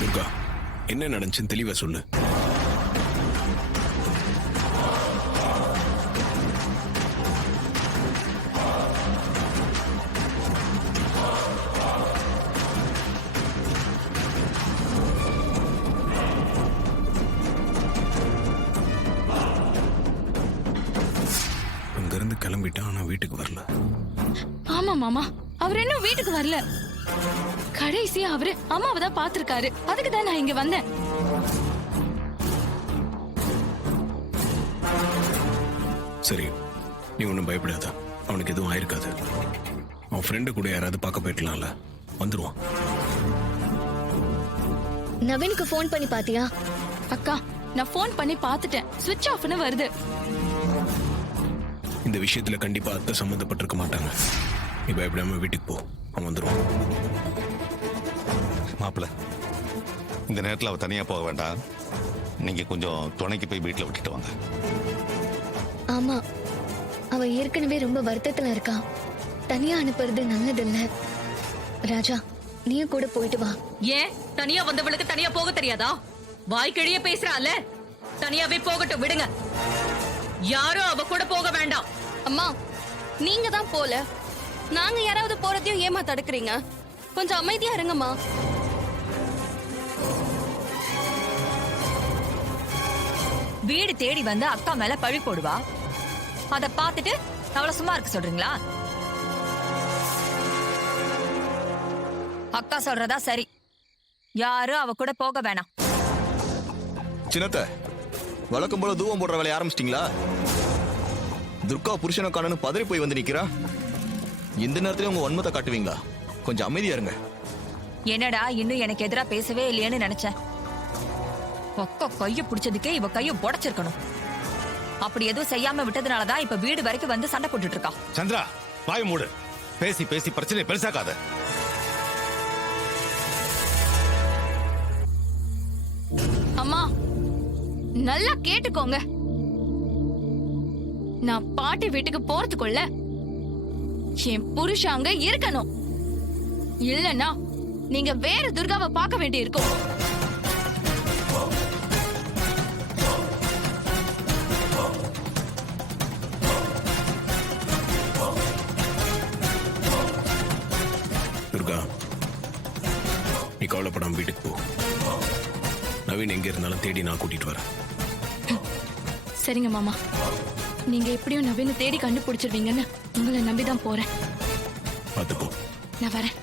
துர்கா, என்ன நடந்துச்சுன்னு தெளிவா சொல்லு. அங்கிருந்து கிளம்பிட்டான், ஆனா வீட்டுக்கு வரல. ஆமா மாமா, அவர் இன்னும் வீட்டுக்கு வரல. கடைசியா அவரு அம்மாவை தான் பாத்திருக்காரு. அதுக்கு தான் நான் இங்க வந்தேன். சரி, நீ ஒன்றும் பயப்படாத. அவனுக்கு எதுவும் ஆயிருக்காது. அவன் ஃப்ரெண்டு கூட யாராவது பார்க்க போயிடலாம்ல, வந்துருவான். நவீனுக்கு ஃபோன் பண்ணி பாத்தியா? அக்கா, நான் ஃபோன் பண்ணி பாத்துட்டேன். ஸ்விட்ச் ஆஃப்னு வருது. இந்த விஷயத்துல கண்டிப்பா அத்தை சம்மந்தப்பட்டிருக்க மாட்டாங்க. நீ பயப்படாம வீட்டுக்கு போ, அவன் வந்துருவான். மாப்பிள்ள, இந்த நேரத்தில் அவ தனியா போக வேண்டாம். நீங்க கொஞ்சம் துணைக்கு போய் வீட்டில் விட்டுட்டு வாங்க. ஆமா, அவ ஏற்கனவே ரொம்ப வருத்தத்துல இருக்கா. தனியா அனுப்புறது நல்லதில்ல. ராஜா, நீயும் கூட போயிட்டு வா. ஏன் தனியா வந்தவளுக்கு தனியா போக தெரியாதா? வாய்க்கிழிய பேசுறால, தனியாவே போகட்டும், விடுங்க. யாரும் அவ கூட போக வேண்டாம். அம்மா, நீங்க தான் போல, நாங்க யாராவது போறதையும் ஏமா தடுக்கிறீங்க? கொஞ்சம் அமைதியா இருங்கம்மா. வீடு தேடி வந்து அக்கா மேல பழி போடுவா. அத பாத்துட்டு அவளை சும்மா இருக்க சொல்றீங்களா? அக்கா சொல்றதா சரி, யாரும் அவ கூட போக வேணாம். சின்னத்த, வழக்கம் போல தூவம் போடுற வேலையை ஆரம்பிச்சிட்டீங்களா? துர்கா புருஷனை காணன்னு பதறி போய் வந்து நிக்கிறா. இந்த நேரத்துல உங்க வன்மத்தை காட்டுவீங்களா? கொஞ்சம் அமைதியா இருங்க. என்னடா இன்னும் எனக்கு எதிரா பேசவே இல்லையேன்னு நினைச்சேன். அக்கா கைய பிடிச்சதுக்கே இவ கைய உடைச்சிருக்கணும். அப்படி எதுவும் செய்யாம விட்டதுனாலதான் இப்ப வீடு வரைக்கும் வந்து சண்டை போட்டுட்டு இருக்கா. சந்திரா, வாய மூடு. பேசி பேசி பிரச்சனை பெருசாக்காத. அம்மா, நல்லா கேட்டுக்கோங்க. நான் பாட்டி வீட்டுக்கு போறதுக்குள்ள என் புருஷன் அங்க இருக்கணும். இல்லன்னா நீங்க வேற துர்காவை பார்க்க வேண்டி இருக்கும். துர்கா, நீ கவலைப்படாம வீட்டுக்கு போ. நவீன் எங்க இருந்தாலும் தேடி நான் கூட்டிட்டு வரேன். சரிங்க மாமா, நீங்க எப்படியும் நவீன தேடி கண்டுபிடிச்சிருவீங்கன்னு உங்களை நம்பிதான் போறேன். பார்த்து போ. நான் வரேன்.